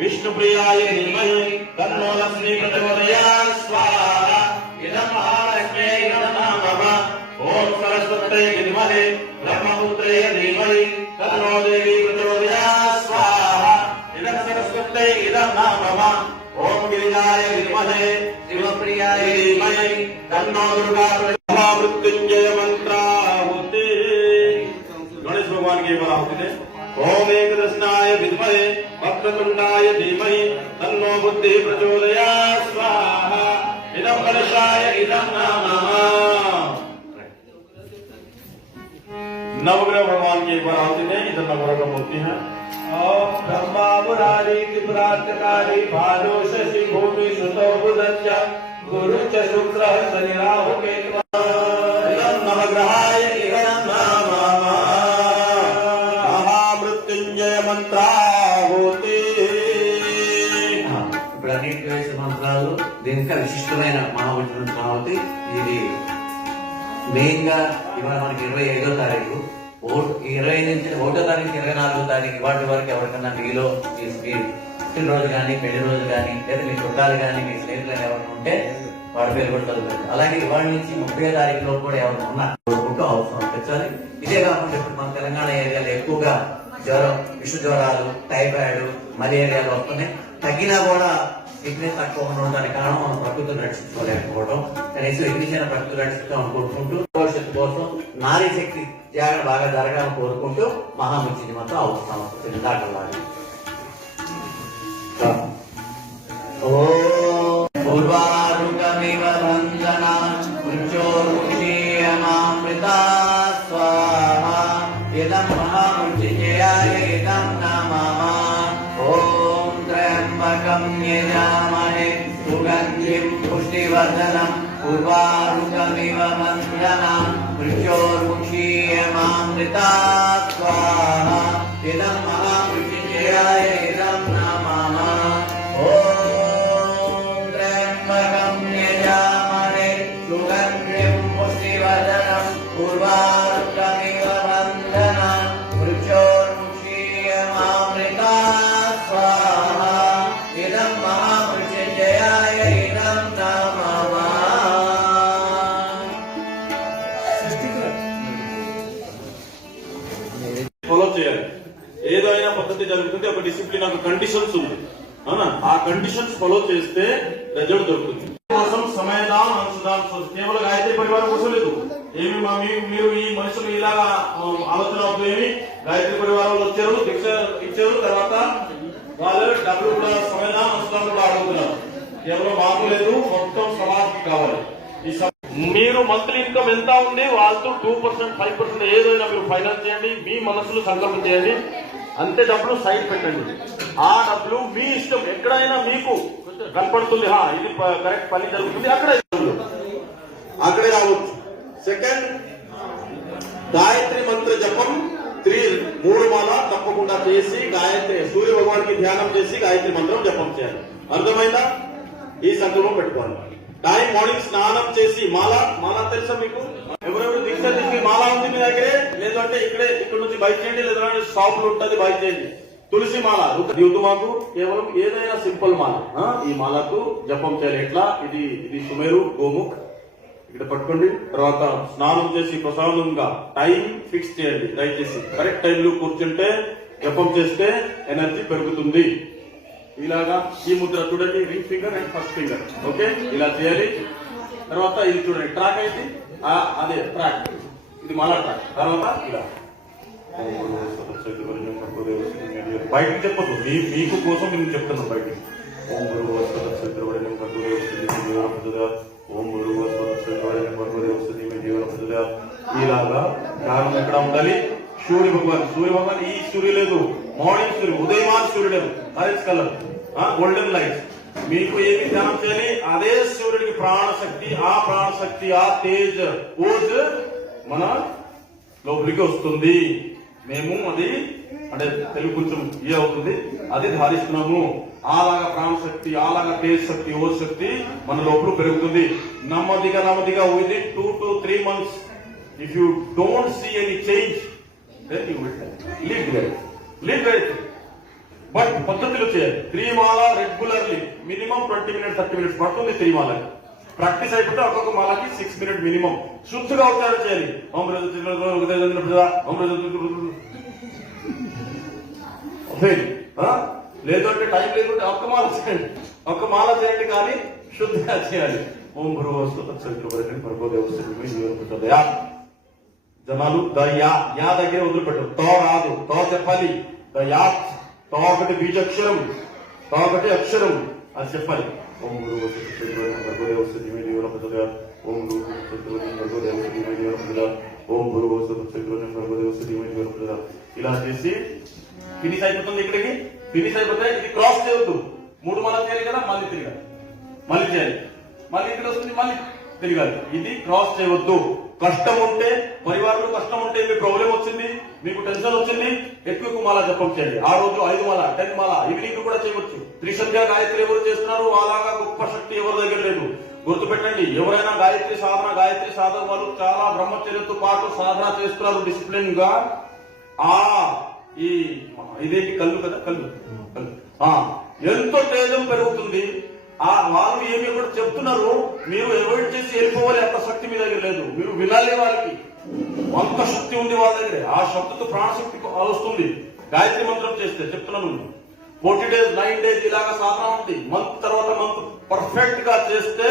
విష్ణుప్రియాయ నిర్మహి తన్నో లక్ష్మీ ప్రచోదయా స్వాహ ఇదం మహాలక్ష్మీ నమః ఓం సరస్వతే నిర్మహి बुद्धि प्रचोदया, स्वाहा। इदम गणेशाय इदम नवग्रह भगवान की एक बार आहुति दें, इधर नवग्रह का मूर्ति है। ओम ब्रह्मा बुरारी त्रिपुरांतकारी भालो शशि भूमि सुतो बुधश्च गुरु च शुक्र शनि राहु केतु ఇప్పుడు వేసే మంత్రాలు దీనికి విశిష్టమైన మహామంత్రం కాబట్టి ఇది మెయిన్గా ఇవాళ మనకి ఇరవై ఐదో తారీఖు. ఓటు ఇరవై నుంచి ఒకటో తారీఖు ఇరవై నాలుగో తారీఖు ఇవాటి వరకు ఎవరికన్నా మీలో మీ మీ పుట్టినరోజు కానీ పెళ్ళి రోజు కానీ లేదా మీ చుట్టాలు కానీ మీ స్నేహితులు ఎవరైనా ఉంటే వాడి పేరు కూడా చదువుతుంది అలాగే ఇవాళ నుంచి ముప్పై తారీఖులో కూడా ఎవరు ఉన్నా కోరుకుంటూ అవసరం పెంచాలి. ఇదే కాకుండా ఇప్పుడు మన తెలంగాణ ఏరియాలో ఎక్కువగా జ్వరం విష జ్వరాలు టైఫాయిడ్ మలేరియాలు వస్తున్నాయి. తగ్గినా కూడా సిగ్నెస్ తక్కువ ఉండడానికి కారణం మనం ప్రకృతి నడుచుకోలేకపోవడం. కనీసం ఎన్నికైనా ప్రకృతి రక్షిస్తాం అనుకుంటుంటూ భవిష్యత్తు కోసం నారీ శక్తి త్యాగం బాగా జరగాలని కోరుకుంటూ మహాముఖిని మాత్రం అవసరం దాకా ఓ పుష్టివర్ధనం పూర్వారుకమివ వందనా మృత్యోర్ముషీయమామృతా స్వాహా. ఇదం మహామృత్యుంజయాయ ఏదైనా పద్ధతి జరుగుతుంది ఒక డిసిప్లిన్ ఒక కండిషన్స్ ఉంది. అవునా? ఆ కండిషన్స్ ఫాలో చేస్తే రిజల్ట్ దొరుకుతుంది. కోసం సమయదాం అనుసదానం కేవలం గాయత్రి పరివారం కోసం లేదు. ఏమి మా మీరు ఈ మనుషులు ఇలాగా ఆలోచన అవుతుంది ఏమి గాయత్రి పరివారం వచ్చారు దీక్ష ఇచ్చారు తర్వాత వాళ్ళు డబ్బులు కూడా సమయదానం అనుసదానం కూడా అడుగుతున్నారు కేవలం మాకు లేదు మొత్తం సమాజకి కావాలి. ఈ మీరు మంత్లీ ఇన్కమ్ ఎంత ఉంది వాళ్ళతో టూ పర్సెంట్ ఫైవ్ పర్సెంట్ ఏదైనా మీరు ఫైనాన్స్ చేయండి మీ మనసులు సంకల్పం చేయండి. అంతే డబ్బులు సైడ్ పెట్టండి. ఆ డబ్బులు మీ ఇష్టం. ఎక్కడైనా మీకు కనపడుతుంది హా ఇది కరెక్ట్ పని జరుగుతుంది అక్కడే అక్కడే రావచ్చు. సెకండ్ గాయత్రి మంత్ర జపం. త్రీ మూడు మాల తప్పకుండా చేసి గాయత్రి సూర్య భగవానికి ధ్యానం చేసి గాయత్రి మంత్రం జపం చేయాలి. అర్థమైందా? ఈ సందర్భం పెట్టుకోవాలి. టైం మార్నింగ్ స్నానం చేసి మాల మాల తెలుసా మీకు? ఎవరెవరు దీక్ష తీసుకుని మాల ఉంది మీ దగ్గరే? ఎందుకంటే ఇక్కడే ఇక్కడ నుంచి బయట చేయండి లేదా షాప్లో ఉంటుంది బయట చేయండి. తులసి మాల. దిగుతు మాకు కేవలం ఏదైనా సింపుల్ మాల. ఈ మాలకు జపం చేయాలి. ఎట్లా? ఇది ఇది సుమేరు గోముఖ్ ఇక్కడ పట్టుకోండి. తర్వాత స్నానం చేసి ప్రసాదంగా టైం ఫిక్స్ చేయండి. దయచేసి కరెక్ట్ టైంలో కూర్చుంటే జపం చేస్తే ఎనర్జీ పెరుగుతుంది. ఇలాగా ఈ ముద్ర చూడండి. Ring finger and first finger. Okay? ఇలా చేయాలి. తర్వాత ఇది చూడండి. ట్రాక్ అయితే? అదే ట్రాక్. ఇది మళ్ళా తర్వాత ఇలా. బయటకు చెప్పదు మీ మీకు కోసం నేను చెప్తాను బయటికి. ఓం గురువు వస్తుంది పద్ధతిగా ఓం గురువు వస్తుంది వస్తుంది మీ జీవన పద్ధతిగా ఇలాగా కారణం ఎక్కడ ఉండాలి? సూర్య భగవాన్. సూర్య భగవాన్ ఈ సూర్య లేదు. మార్నింగ్ సూర్యుడు. ఉదయమాన్ సూర్యుడు ఆరెంజ్ కలర్. గోల్డెన్ లైట్ మీకు ఏమి ధ్యానం చేయాలి? అదే సూర్యుడికి ప్రాణశక్తి ఆ ప్రాణశక్తి ఆ తేజ్ ఓజ్ మన లోపలికి వస్తుంది. మేము అది అంటే తెలుగు కొంచెం ఇది అవుతుంది. అది ధారిస్తున్నాము. అలాగా ప్రాణశక్తి అలాగా తేజ్ శక్తి ఓ శక్తి మన లోపల పెరుగుతుంది. నెమ్మదిగా నెమ్మదిగా with in two to three months if you don't see any change then you will leave great leave great but పద్ధతిలో చేయాలి. త్రిమాల regularly minimum twenty minutes thirty minutes పడుతుంది త్రిమాలకి. ప్రాక్టీస్ అయిపోతే ఒక్కొక్క మాలకి సిక్స్ మినిట్ మినిమం శుద్ధిగా ఉచ్చారణ చేయాలి. ఓం లేదంటే టైం లేకుంటే ఒక్క మాల చేయండి. ఒక్క మాల చేయండి కానీ శుద్ధిగా చేయాలి. ఓం గురు వస్తు తత్సవిత్రుపరకని పరపోదేవస్తు జనాలు ద యా. యా దగ్గర వదిలిపెట్టు. తో రాదు. తో చెప్పాలి. ద యా. తో ఒకటి బీజాక్షరం. తో ఒకటి అక్షరం. అది చెప్పాలి. ఓం గురు వస్తు తత్సవిత్రుపరకని ఓం గురు తత్సవిత్రుపరకని ఓం గురు వస్తు తత్సవిత్రుపరకని ఇలా చేసి ఫినిష్ అయిపోతుంది ఇక్కడికి ఫినిష్ అయిపోతే ఇది క్రాస్ చేయొద్దు మూడు మళ్ళీ చేయాలి కదా మళ్ళీ తిరగాలి మళ్ళీ చేయాలి మళ్ళీ ఇక్కడ వస్తుంది మళ్ళీ తిరగాలి ఇది క్రాస్ చేయవద్దు. కష్టం ఉంటే పరివారంలో కష్టం ఉంటే మీ ప్రాబ్లం వచ్చింది మీకు టెన్షన్ వచ్చింది ఎక్కువ ఎక్కువ మాల జపం చేయండి. ఆ రోజు ఐదు మాల టెన్ మాల ఈవినింగ్ కూడా చేయవచ్చు. త్రిసంధ్య గాయత్రి ఎవరు చేస్తున్నారు అలాగా గొప్ప శక్తి ఎవరి దగ్గర లేదు. గుర్తుపెట్టండి ఎవరైనా గాయత్రి సాధన గాయత్రి సాధన వాళ్ళు చాలా బ్రహ్మచర్యతో పాటు సాధన చేస్తున్నారు డిసిప్లిన్గా. ఆ ఈ ఇదేంటి? కళ్ళు కదా? కళ్ళు. కళ్ళు. ఎంతో తేజం పెరుగుతుంది. ఆ వాళ్ళు ఏమి కూడా చెప్తున్నారు? మీరు అవాయిడ్ చేసి వెళ్ళిపోవాలి అంత శక్తి మీ దగ్గర లేదు. మీరు వినాలి వాళ్ళకి అంత శక్తి ఉంది వాళ్ళ దగ్గర. ఆ శక్తితో ప్రాణశక్తి వస్తుంది. గాయత్రి మంత్రం చేస్తే చెప్తున్నాను. ఫోర్టీ డేస్ నైన్ డేస్ ఇలాగా సాధన ఉంది మంత్ తర్వాత మంత్ పర్ఫెక్ట్గా చేస్తే